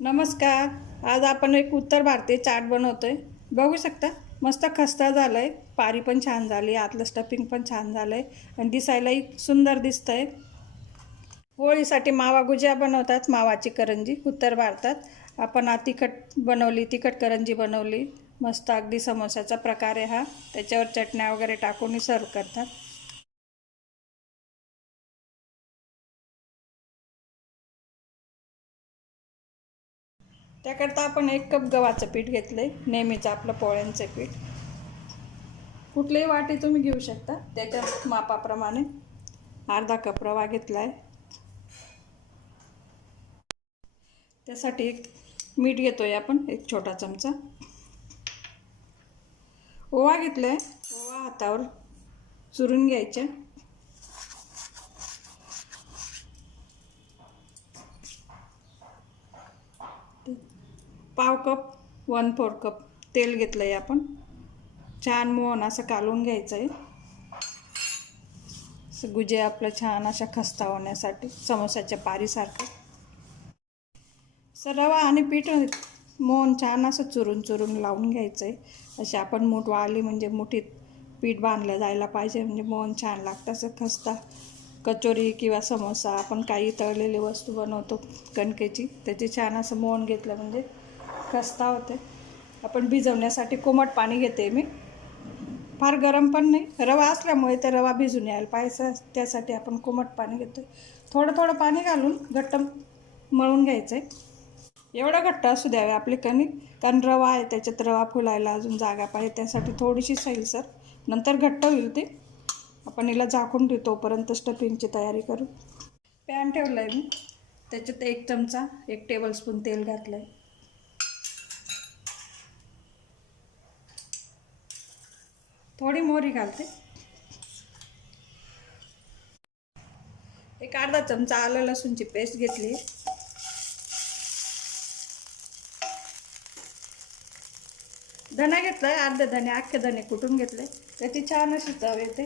नमस्कार. आज आपण एक उत्तर भारतीय चाट बनवतो आहे बघू शकता मस्त खस्ता झालं आहे पारी पण छान झाली आतलं स्टफिंग पण छान झालं आहे आणि दिसायलाही सुंदर दिसतं आहे होळीसाठी मावा गुजिया बनवतात मावाची करंजी उत्तर भारतात. आपण आ तिखट बनवली तिखट करंजी बनवली. मस्त अगदी समोसाचा प्रकार आहे हा. त्याच्यावर चटण्या वगैरे टाकून सर्व करतात. त्याकरता आपण एक कप गव्हाचं पीठ घेतलं आहे नेहमीचं आपलं पोळ्यांचं पीठ. कुठलीही वाटी तुम्ही घेऊ शकता त्याच्या मापाप्रमाणे अर्धा कप रवा घेतला आहे त्यासाठी एक मीठ घेतो आहे आपण एक छोटा चमचा. ओवा घेतला आहे ओवा हातावर चुरून घ्यायच्या. पाव कप वन फोर कप तेल घेतलं आहे आपण. छान मोहन असं कालवून घ्यायचं आहे असं गुजे आपलं छान अशा खस्ता होण्यासाठी समोसाच्या पारीसारखं. सर रवा आणि पीठ मोहन छान असं चुरून चुरून लावून घ्यायचं आहे अशी आपण मूठ वाळली म्हणजे मुठीत पीठ बांधलं जायला पाहिजे म्हणजे मोहन छान लागतं. असं खस्ता कचोरी किंवा समोसा आपण काही तळलेली वस्तू बनवतो कणकेची त्याची छान असं मोहन घेतलं म्हणजे खस्ता होते. आपण भिजवण्यासाठी कोमट पाणी घेते मी. फार गरम पण नाही. रवा असल्यामुळे ते रवा भिजून यायला पाहिजे. त्यासाठी आपण कोमट पाणी घेतो थोडं थोडं पाणी घालून घट्ट मळून घ्यायचं आहे एवढं घट्ट असू द्यावे आपली कणिक कारण रवा आहे त्याच्यात रवा फुलायला अजून जागा पाहिजे. त्यासाठी थोडीशी सैल सर. नंतर घट्ट होईल ते. आपण हिला झाकून ठेवू तोपर्यंत स्टफिंगची तयारी करू. पॅन ठेवलं आहे मी. त्याच्यात एक चमचा एक टेबलस्पून तेल घातलं आहे थोडी मोहरी घालते. एक अर्धा चमचा आलं लसूणची पेस्ट घेतली. धना घेतलाय अर्धे धने अख्खे धने कुटून घेतले. त्याची छान अशी चव येते.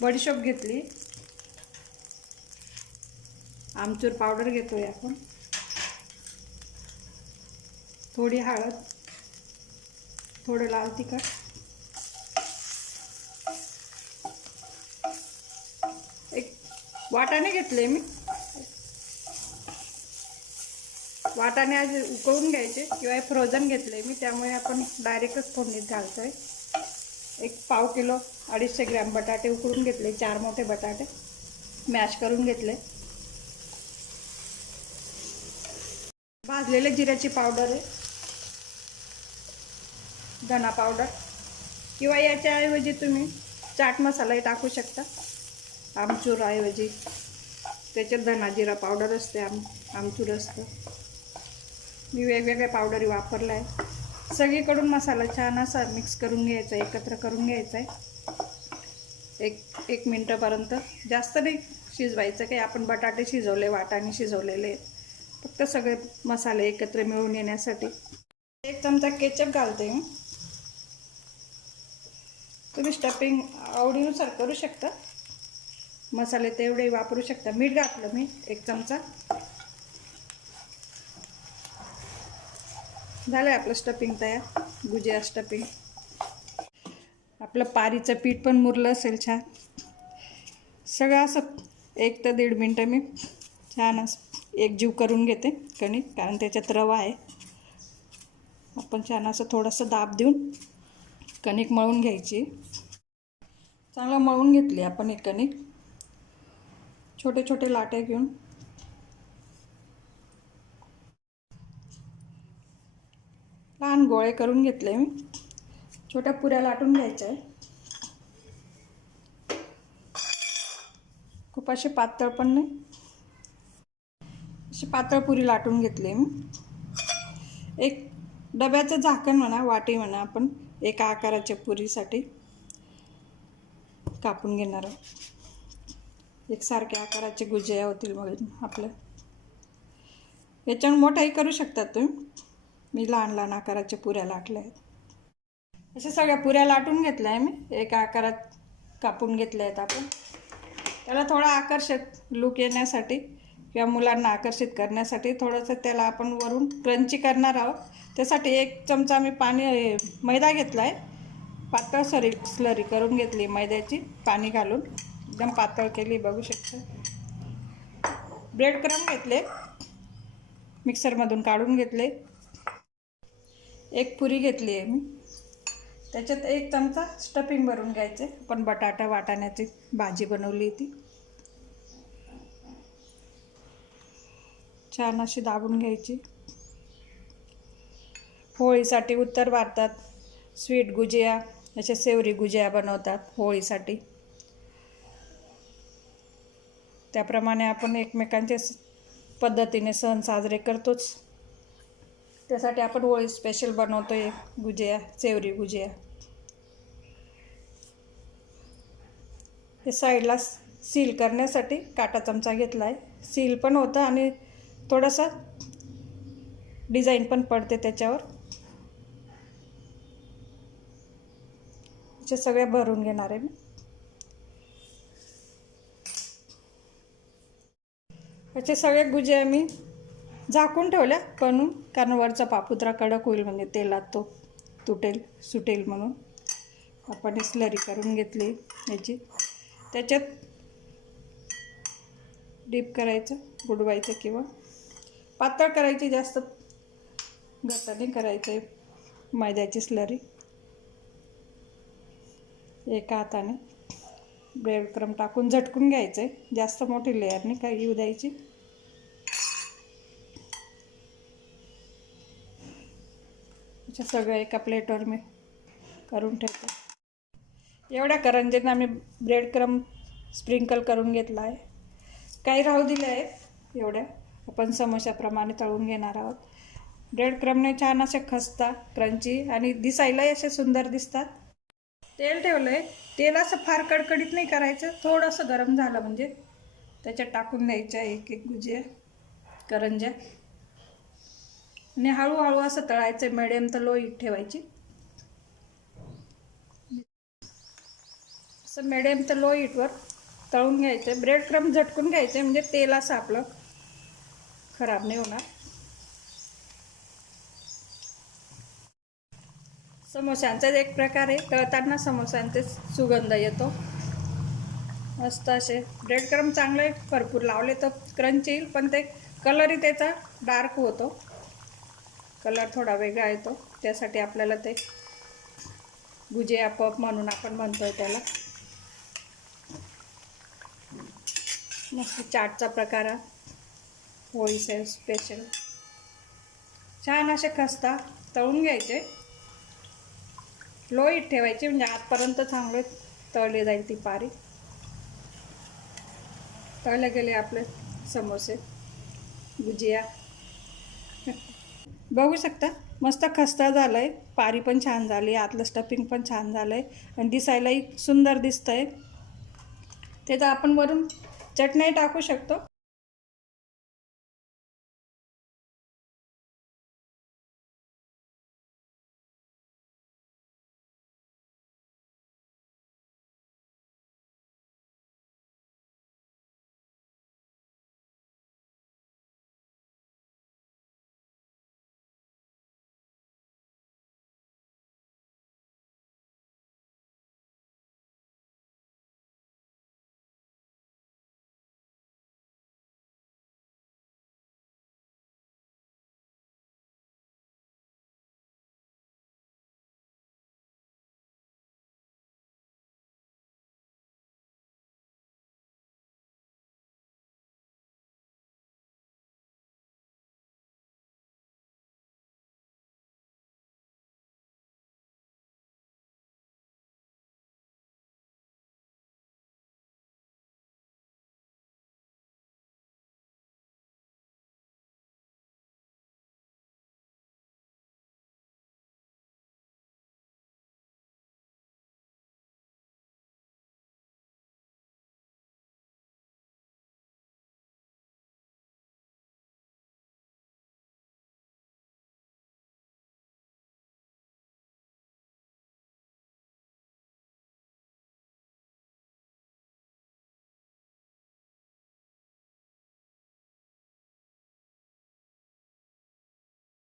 बडीशोप घेतली. आमचूर पावडर घेतोय आपण. थोडी हळद. थोडं लाल तिखट एक वाटाणे घेतले मी. वाटाणे आज उकळून घ्यायचे किंवा फ्रोझन घेतले मी त्यामुळे आपण डायरेक्टच फोडणीत घालतो आहे एक पाव किलो अडीचशे ग्रॅम बटाटे उकळून घेतले चार मोठे बटाटे मॅश करून घेतले. भाजलेले जिऱ्याची पावडर आहे. धना पावडर किंवा याच्याऐवजी तुम्ही चाट मसालाही टाकू शकता. आमचूर ऐवजी त्याच्यात धना जिरा पावडर असते आम आमचूर असतं. मी वेगवेगळ्या पावडरी वापरल्या आहे सगळीकडून मसाला छान असा मिक्स करून घ्यायचा आहे एकत्र करून घ्यायचा. आहे एक एक मिनटापर्यंत. जास्त नाही शिजवायचं काही आपण बटाटे शिजवले वाटाणे शिजवलेले. फक्त सगळे मसाले एकत्र मिळून येण्यासाठी. एक चमचा केचप घालते मी. तुम्ही स्टफिंग आवडीनुसार करू शकता. मसाले तेवढे वापरू शकता. मीठ घातलं मी एक चमचा. झालं आहे आपलं स्टफिंग तयार. गुजिया स्टफिंग आपलं पारीचं पीठ पण मुरलं असेल छान. सगळं असं एक तर दीड मिनटं मी छान असं एकजीव करून घेते कणिक कारण त्याच्यात रवा आहे. आपण छान असं थोडंसं दाब देऊन कणिक मळून घ्यायची. चांगलं मळून घेतली आपण एक कणिक. छोटे छोटे लाटे घेऊन. लहान गोळे करून घेतले मी. छोट्या पुऱ्या लाटून घ्यायच्या आहे खूप असे पातळ पण नाही. अशी पातळ पुरी लाटून घेतली मी. एक डब्याचं झाकण म्हणा वाटी म्हणा आपण एका आकाराच्या पुरीसाठी कापून घेणार आहोत. एकसारख्या आकाराचे गुजिया होतील मग आपलं. याच्यावर मोठाही करू शकतात तुम्ही. मी लहान लहान आकाराच्या पुऱ्या लाटल्या आहेत. अशा सगळ्या पुऱ्या लाटून घेतल्या आहे मी. एका आकारात कापून घेतल्या आहेत आपण. त्याला थोडा आकर्षक लुक येण्यासाठी किंवा मुलांना आकर्षित करण्यासाठी थोडंसं त्याला आपण वरून क्रंची करणार आहोत. त्यासाठी एक चमचा मी पाणी मैदा घेतला आहे. पातळ सरी स्लरी करून घेतली मैद्याची पाणी घालून. एकदम पातळ केली बघू शकता. ब्रेड क्रम घेतले. मिक्सरमधून काढून घेतले. एक पुरी घेतली आहे मी. त्याच्यात एक चमचा स्टफिंग भरून घ्यायचे. आपण बटाटा वाटाण्याची भाजी बनवली ती छान अशी दाबून घ्यायची. होळीसाठी उत्तर भारतात स्वीट गुजिया अशा सेवरी गुजिया बनवतात होळीसाठी. त्याप्रमाणे आपण एकमेकांच्या पद्धतीने सण साजरे करतोच. त्यासाठी आपण होळी स्पेशल बनवतो एक गुजिया चेवरी गुजिया. हे साईडला सील करण्यासाठी काटा चमचा घेतला आहे सील पण होतं आणि थोडासा डिझाईन पण पडते त्याच्यावर. सगळ्या भरून घेणार आहे मी. असे सगळे गुजे आम्ही झाकून ठेवल्या. बनवून कारण वरचा पापुत्रा कडक होईल म्हणजे तेलात तो तुटेल सुटेल म्हणून. आपण स्लरी करून घेतली याची. त्याच्यात डीप करायचं बुडवायचं किंवा पातळ करायची जास्त घट्ट करायचं आहे मैद्याची स्लरी. एका हाताने. ब्रेडक्रम टाकून झटकून घ्यायचं. आहे जास्त मोठी लेअर नाही काही येऊ द्यायची. सगळं एका प्लेटवर मी करून ठेवते. एवढ्या करंजींना मी ब्रेड क्रम स्प्रिंकल करून घेतला आहे. काही राहू दिले आहेत एवढ्या. आपण समोशाप्रमाणे तळून घेणार आहोत. ब्रेड क्रमने छान असे खसता क्रंची आणि दिसायलाही असे सुंदर दिसतात. तेल ठेवलं आहे तेल असं फार कडकडीत नाही करायचं. थोडंसं गरम झालं म्हणजे त्याच्यात टाकून द्यायच्या एक एक गुजिया करंज्या. आणि हळूहळू असं तळायचं मिडियम तर लो हीट ठेवायची. असं मिडियम तर लो हीटवर तळून घ्यायचं. ब्रेड क्रम झटकून घ्यायचं म्हणजे तेल असं आपलं खराब नाही होणार. समोसांचाच एक प्रकार आहे. तळताना समोसांचे सुगंध येतो. मस्त असे. ब्रेड क्रम चांगले भरपूर लावले तर क्रंच येईल पण ते कलरही त्याचा डार्क होतो. कलर थोडा वेगळा येतो. त्यासाठी आपल्याला ते गुजे आपोआप म्हणून आपण म्हणतोय त्याला. मस्त चाटचा प्रकार हा. होळीचे स्पेशल छान असे खस्ता तळून घ्यायचे. लो हीट ठेवायची म्हणजे आतपर्यंत चांगले तळले जाईल ती पारी. तळले गेले आपले समोसे गुजिया बघू शकता मस्त खस्ता झालं आहे पारी पण छान झाली आतलं स्टफिंग पण छान झालं आहे आणि दिसायलाही सुंदर दिसतं आहे त्याचं आपण वरून चटणी टाकू शकतो.